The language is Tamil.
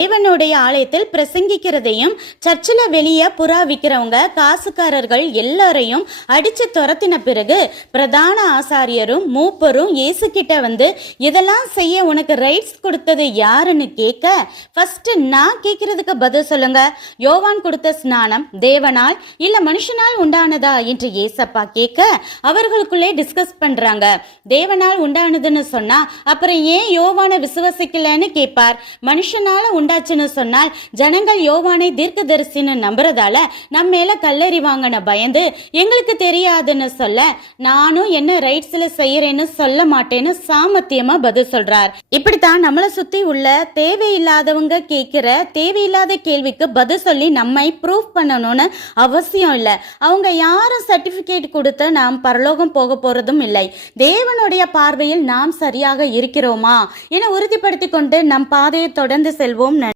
தேவனுடைய ஆலயத்தில் பிரசங்கிக்கிறதையும் சர்ச்சில் வெளியே புறா விற்கிறவங்க காசுக்காரர்கள் எல்லாரையும் அடிச்சு துரத்தின பிறகு பிரதான ஆசாரியரும் மூப்பரும் இயேசு கிட்ட வந்து இதெல்லாம் செய்ய உனக்கு ரைட்ஸ் கொடுத்தது யாருன்னு கேட்க, ஃபர்ஸ்ட் நான் கேட்கறதுக்கு பதில் சொல்லுங்க, யோவான் கொடுத்த ஸ்நானம் தேவனால் இல்ல மனுஷனால் உண்டானதா என்று ஏசப்பா கேட்க, அவர்களுக்குள்ளே டிஸ்கஸ் பண்றாங்க. தேவனால் உண்டானதுன்னு சொன்னா அப்புறம் ஏன் யோவானை விசுவாசிக்கலன்னு கேட்பார். மனுஷனால உண்டாச்சுன்னு சொன்னால் ஜனங்கள் யோவானை தீர்க்கதரிசின்னு நம்புறதால நம்ம மேல கல்லெறிவாங்கன்னு பயந்து எங்களுக்கு தெரியாதுன்னு சொல்ல, நானும் என்ன ரைட்ஸ்ல செய்யறேன்னு சொல்ல மாட்டேன்னு சாமத்தியமா பதில் சொல்றார். இப்படித்தான் நம்மளை சுத்தி உள்ள தேவையில்லாதவங்க கேட்கிற தேவையில்லாத கேள்விக்கு பதில் சொல்லி நம்மை ப்ரூவ் பண்ணணும்னு அவசியம் இல்லை. அவங்க யாரும் சர்டிபிகேட் கொடுத்து நாம் பரலோகம் போக போறதும் இல்லை. தேவனுடைய பார்வையில் நாம் சரியாக இருக்கிறோமா என உறுதிப்படுத்தி கொண்டு நம் பாதையை தொடர்ந்து செல்வோம்.